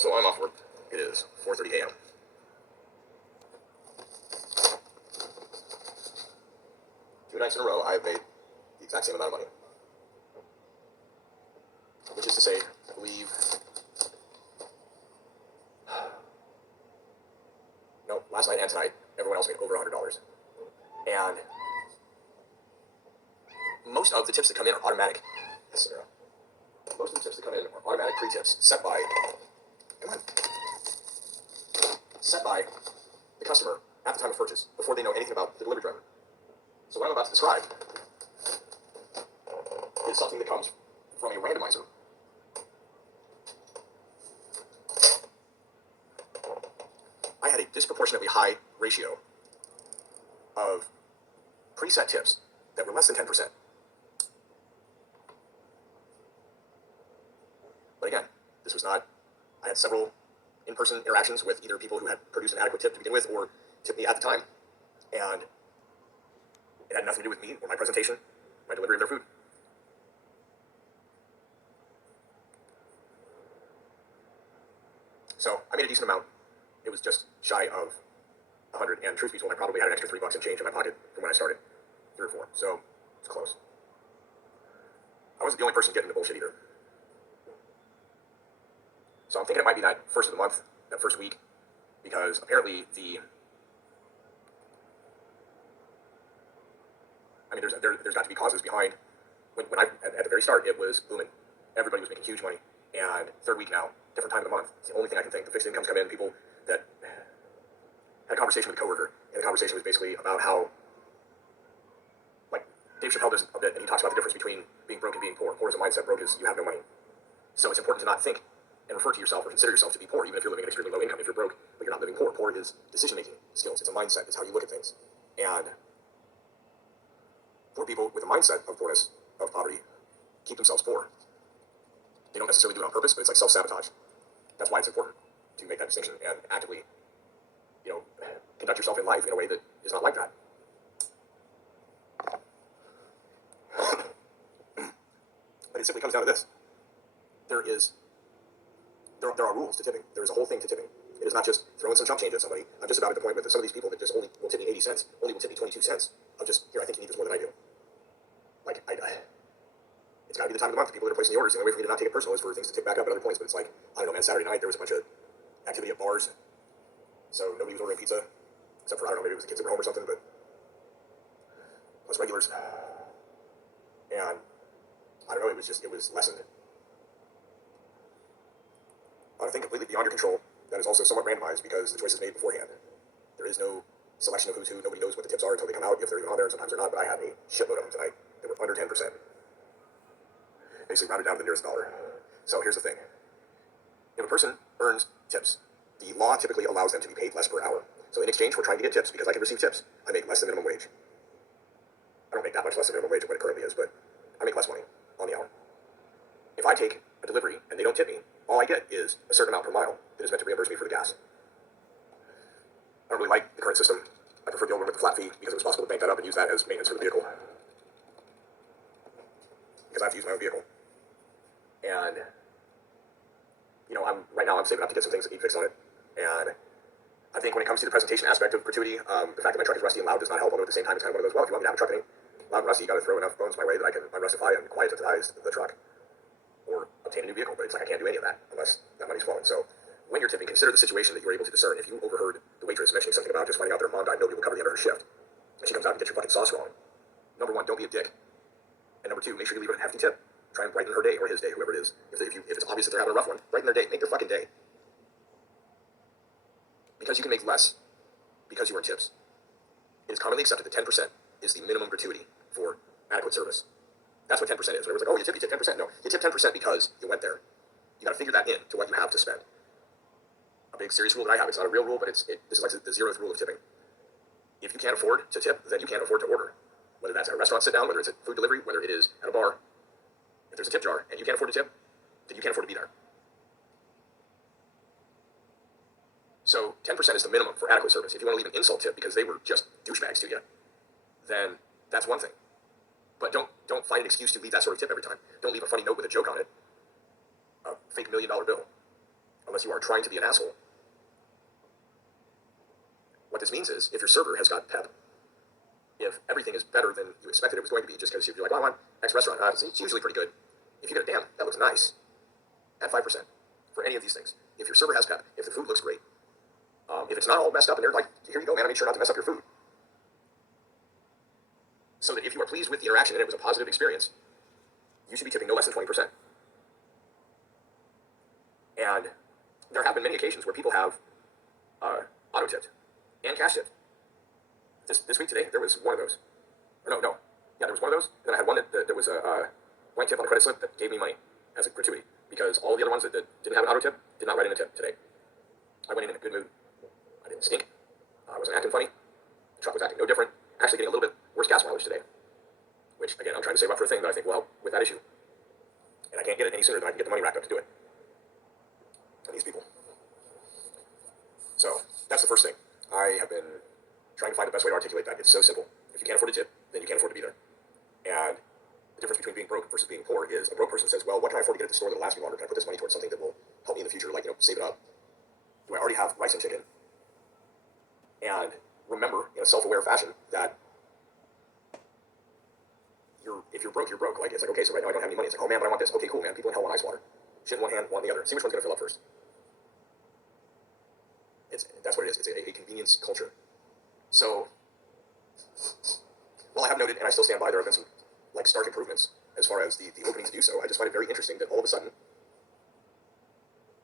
So I'm off work. It is 4:30 a.m. 2 nights in a row, I've made the exact same amount of money. Which is to say, I believe, no, last night and tonight, everyone else made over $100. And most of the tips that come in are automatic. Most of the tips that come in are automatic pre-tips set by, set by the customer at the time of purchase before they know anything about the delivery driver. So what I'm about to describe is something that comes from a randomizer. I had a disproportionately high ratio of preset tips that were less than 10%. But again, this was not, I had several in-person interactions with either people who had produced an adequate tip to begin with or tipped me at the time, and it had nothing to do with me or my presentation, my delivery of their food. So I made a decent amount. It was just shy of 100, and truth be told, I probably had an extra $3 and change in my pocket from when I started, 3 or 4, so it's close. I wasn't the only person getting the bullshit either. So I'm thinking it might be that first of the month, that first week, because apparently there's got to be causes behind. When I, at the very start, it was booming. Everybody was making huge money. And third week now, different time of the month. It's the only thing I can think. The fixed incomes come in, people that had a conversation with a coworker, and the conversation was basically about how, like, Dave Chappelle does a bit, and he talks about the difference between being broke and being poor. Poor is a mindset, broke is you have no money. So it's important to not think and refer to yourself or consider yourself to be poor, even if you're living at extremely low income. If you're broke, but you're not living poor. Poor is decision-making skills. It's a mindset. It's how you look at things. And poor people with a mindset of poorness, of poverty, keep themselves poor. They don't necessarily do it on purpose, but it's like self-sabotage. That's why it's important to make that distinction and actively, conduct yourself in life in a way that is not like that. But it simply comes down to this. There are rules to tipping. There is a whole thing to tipping. It is not just throwing some chump change at somebody. I'm just about at the point with some of these people that just only will tip me 80 cents, only will tip me 22 cents. I'm just, here, I think you need this more than I do. Like, it's got to be the time of the month. The people that are placing the orders, the only way for me to not take it personal is for things to tick back up at other points. But it's like, I don't know, man, Saturday night there was a bunch of activity at bars. So nobody was ordering pizza, except for, I don't know, maybe it was the kids that were home or something, but plus regulars. And I don't know, it was lessened. On a thing completely beyond your control, that is also somewhat randomized because the choice is made beforehand. There is no selection of who's who. Nobody knows what the tips are until they come out, if they're even on there, and sometimes they're not, but I had a shitload of them tonight. They were under 10%. Basically rounded down to the nearest dollar. So here's the thing. If a person earns tips, the law typically allows them to be paid less per hour. So in exchange for trying to get tips, because I can receive tips, I make less than minimum wage. I don't make that much less than minimum wage of what it currently is, but I make less money on the hour. If I take a delivery and they don't tip me, all I get is a certain amount per mile that is meant to reimburse me for the gas. I don't really like the current system. I prefer the old one with the flat fee because it was possible to bank that up and use that as maintenance for the vehicle. Because I have to use my own vehicle. And, right now I'm saving up to get some things that need fixed on it. And I think when it comes to the presentation aspect of gratuity, the fact that my truck is rusty and loud does not help, although at the same time it's kind of one of those, well, if you want me to have a truck loud and rusty, you got to throw enough bones my way that I can unrustify and quietize the truck. Or obtain a new vehicle, but it's like I can't do any of that unless that money's flowing. So when you're tipping, consider the situation that you're able to discern. If you overheard the waitress mentioning something about just finding out their mom died, nobody will cover the end of her shift, and she comes out and gets your fucking sauce wrong. Number one, don't be a dick. And number two, make sure you leave her a hefty tip. Try and brighten her day or his day, whoever it is. If it's obvious that they're having a rough one, brighten their day. Make their fucking day. Because you can make less because you earn tips. It is commonly accepted that 10% is the minimum gratuity for adequate service. That's what 10% is. When everyone's like, oh, you tip 10%. No, you tip 10% because you went there. You got to figure that in to what you have to spend. A big serious rule that I have, it's not a real rule, but this is like the 0th rule of tipping. If you can't afford to tip, then you can't afford to order. Whether that's at a restaurant sit down, whether it's at food delivery, whether it is at a bar. If there's a tip jar and you can't afford to tip, then you can't afford to be there. So 10% is the minimum for adequate service. If you want to leave an insult tip because they were just douchebags to you, then that's one thing. But don't find an excuse to leave that sort of tip every time. Don't leave a funny note with a joke on it. A fake $1 million bill. unless you are trying to be an asshole. What this means is, if your server has got pep, if everything is better than you expected it was going to be, just because you're like, well, I want X restaurant, it's usually pretty good. If you get a damn, that looks nice, add 5% for any of these things. If your server has pep, if the food looks great, if it's not all messed up and they're like, here you go, man, I made sure not to mess up your food. So that if you are pleased with the interaction and it was a positive experience, you should be tipping no less than 20%. And there have been many occasions where people have auto tipped and cash tipped. This week today, there was one of those. Or no. Yeah, there was one of those. And then I had one that there was a blank tip on a credit slip that gave me money as a gratuity, because all the other ones that didn't have an auto tip did not write in a tip today. I went in a good mood. I didn't stink. I wasn't acting funny. The truck was acting no different. Actually getting a little bit worse gas mileage today, which, again, I'm trying to save up for a thing that I think will help with that issue. And I can't get it any sooner than I can get the money racked up to do it. And these people. So that's the first thing. I have been trying to find the best way to articulate that. It's so simple. If you can't afford a tip, then you can't afford to be there. And the difference between being broke versus being poor is, a broke person says, well, what can I afford to get at the store that will last me longer? Can I put this money towards something that will help me in the future, like, save it up? Do I already have rice and chicken? And remember, in a self-aware fashion, that if you're broke, you're broke. Like, it's like, okay, so right now I don't have any money. It's like, oh man, but I want this. Okay, cool, man. People in hell want ice water. Shit in one hand, one in the other. See which one's going to fill up first. That's what it is. It's a convenience culture. So, well, I have noted, and I still stand by, there have been some stark improvements as far as the opening to do so. I just find it very interesting that all of a sudden,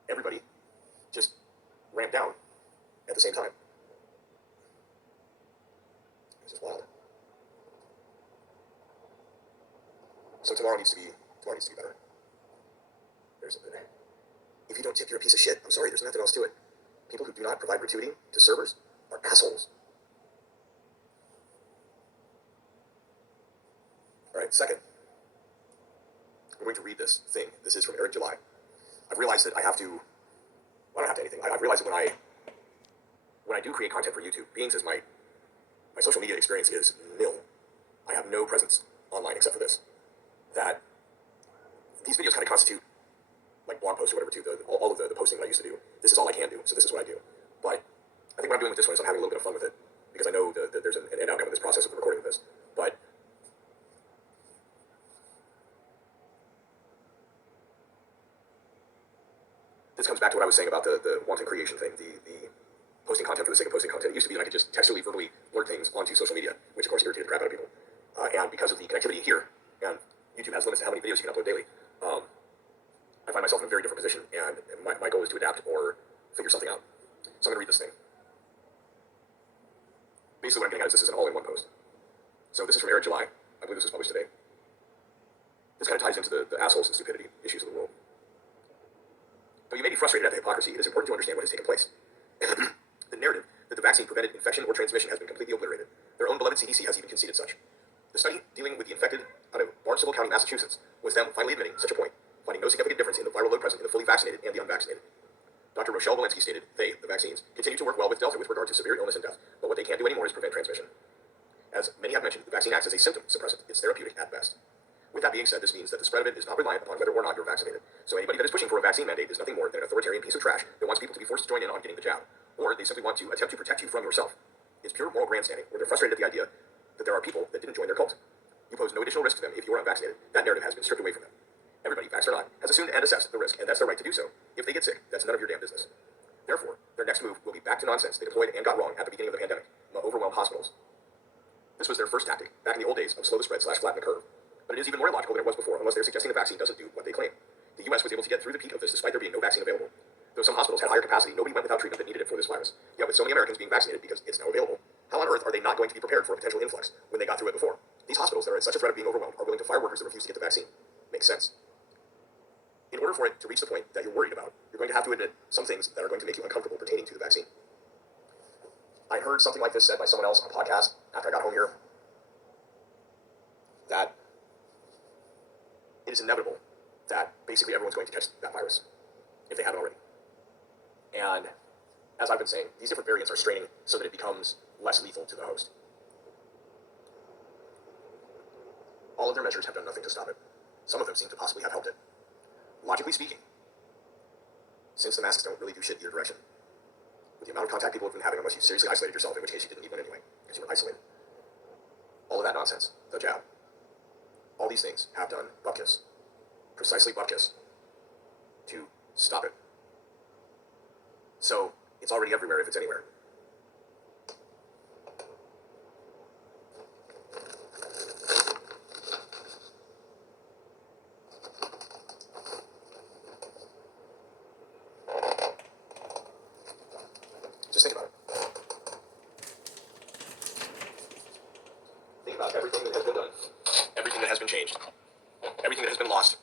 everybody just ramped down at the same time. It's just wild. So tomorrow needs to be better. If you don't tip, you're a piece of shit. I'm sorry, there's nothing else to it. People who do not provide gratuity to servers are assholes. All right, second, I'm going to read this thing. This is from Eric July. I've realized that I have to, well, I don't have to anything. I've realized that when I do create content for YouTube, being as my social media experience is nil, I have no presence online except for this, that these videos kind of constitute like blog posts or whatever too, all of the posting that I used to do. This is all I can do, so this is what I do. But I think what I'm doing with this one is I'm having a little bit of fun with it, because I know that there's an end outcome of this process of the recording of this. But this comes back to what I was saying about the wanton creation thing, the posting content for the sake of posting content. It used to be that I could just textually, verbally blurt things onto social media, which of course irritated the crap out of people. And because of the connectivity here, and YouTube has limits to how many videos you can upload daily, I find myself in a very different position, and my goal is to adapt or figure something out. So I'm going to read this thing. Basically what I'm getting at is this is an all-in-one post. So this is from Eric July. I believe this was published today. This kind of ties into the assholes and stupidity issues of the world. Though you may be frustrated at the hypocrisy, it is important to understand what has taken place. The narrative that the vaccine prevented infection or transmission has been completely obliterated. Their own beloved CDC has even conceded such. The study dealing with the infected out of Barnstable County, Massachusetts, was them finally admitting such a point, finding no significant difference in the viral load present in the fully vaccinated and the unvaccinated. Dr. Rochelle Walensky stated, the vaccines, continue to work well with Delta with regard to severe illness and death, but what they can't do anymore is prevent transmission. As many have mentioned, the vaccine acts as a symptom suppressant. It's therapeutic at best. With that being said, this means that the spread of it is not reliant upon whether or not you're vaccinated. So anybody that is pushing for a vaccine mandate is nothing more than an authoritarian piece of trash that wants people to be forced to join in on getting the jab. Or they simply want to attempt to protect you from yourself. It's pure moral grandstanding, where they're frustrated at the idea that there are people that didn't join their cult. You pose no additional risk to them if you are unvaccinated. That narrative has been stripped away from them. Everybody, vax or not, has assumed and assessed the risk, and that's their right to do so. If they get sick, that's none of your damn business. Therefore, their next move will be back to nonsense they deployed and got wrong at the beginning of the pandemic, overwhelm hospitals. This was their first tactic, back in the old days of slow the spread / flatten the curve. But it is even more illogical than it was before, unless they're suggesting the vaccine doesn't do what they claim. The U.S. was able to get through the peak of this despite there being no vaccine available. Though some hospitals had higher capacity, nobody went without treatment that needed it for this virus. Yet with so many Americans being vaccinated because it's now available, how on earth are they not going to be prepared for a potential influx when they got through it before? These hospitals that are at such a threat of being overwhelmed are willing to fire workers that refuse to get the vaccine. Makes sense. In order for it to reach the point that you're worried about, you're going to have to admit some things that are going to make you uncomfortable pertaining to the vaccine. I heard something like this said by someone else on a podcast after I got home here, that it is inevitable that basically everyone's going to catch that virus, if they haven't already. And as I've been saying, these different variants are straining so that it becomes less lethal to the host. All of their measures have done nothing to stop it. Some of them seem to possibly have helped it. Logically speaking, since the masks don't really do shit either direction, with the amount of contact people have been having, unless you seriously isolated yourself, in which case you didn't need one anyway, because you were isolated. All of that nonsense, the jab, all these things have done bupkis, precisely bupkis, to stop it. So it's already everywhere if it's anywhere. Just think about it. Think about everything that has been done, everything that has been changed, everything that has been lost.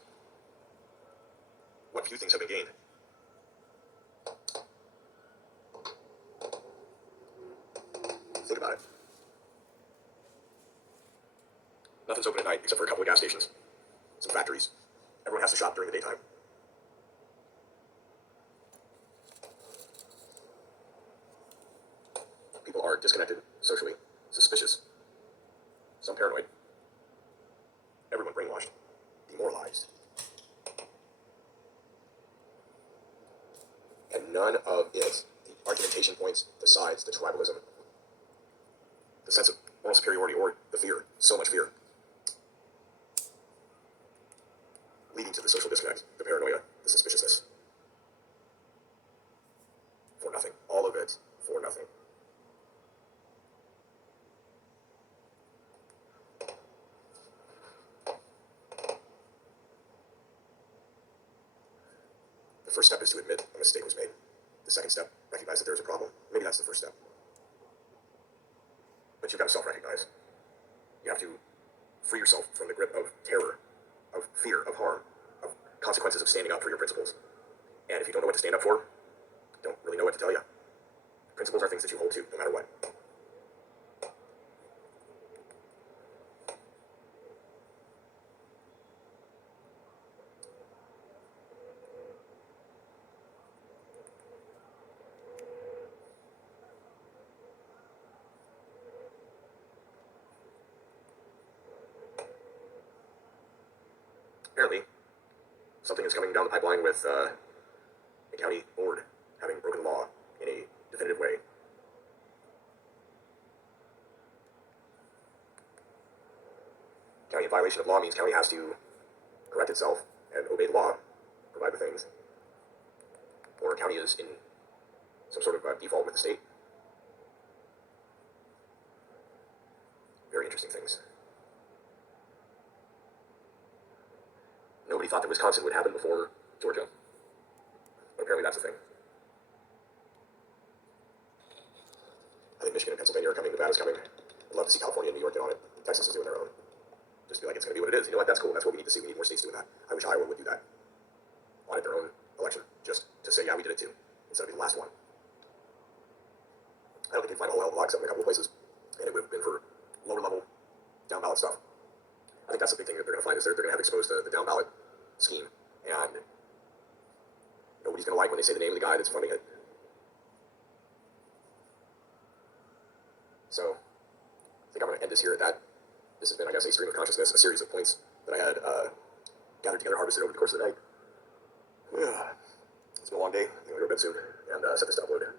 What few things have been gained. Think about it. Nothing's open at night except for a couple of gas stations, some factories. Everyone has to shop during the daytime. People are disconnected socially, suspicious, some paranoid. Everyone brainwashed, demoralized. And none of it, the argumentation points, the sides, the tribalism, the sense of moral superiority, or the fear, so much fear, leading to the social disconnect, the paranoia, the suspiciousness. For nothing. All of it for nothing. The first step is to admit a mistake was made. The second step, recognize that there's a problem. Maybe that's the first step. But you've got to self-recognize. You have to free yourself from the grip of terror, of fear, of harm, of consequences of standing up for your principles. And if you don't know what to stand up for, don't really know what to tell you. Principles are things that you hold to, no matter what. Apparently, something is coming down the pipeline with a county board having broken law in a definitive way. County in violation of law means county has to correct itself and obey the law, provide the things. Or county is in some sort of default with the state. Very interesting things. Nobody thought that Wisconsin would happen before Georgia. But apparently that's a thing. I think Michigan and Pennsylvania are coming. Nevada's coming. I'd love to see California and New York get on it. Texas is doing their own. Just feel like it's going to be what it is. You know what? That's cool. That's what we need to see. We need more states doing that. I wish Iowa would do that. Audit their own election. Just to say, yeah, we did it too. Instead of being the last one. I don't think you'd find a whole hell of a lot except in a couple of places. And it would have been for lower level, down ballot stuff. I think that's the big thing that they're going to find is they're going to have exposed the down ballot scheme. And nobody's going to like when they say the name of the guy that's funding it. So, I think I'm going to end this here at that. This has been, I guess, a stream of consciousness, a series of points that I had gathered together, harvested over the course of the night. It's been a long day. I'm going to go to bed soon and set this to upload.